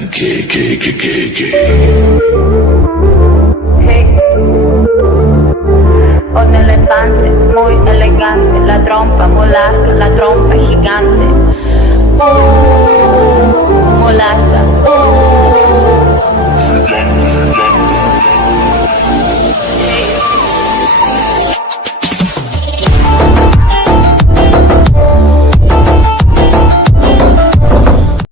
Hey. Un elefante muy elegante, la trompa molar, la trompa gigante.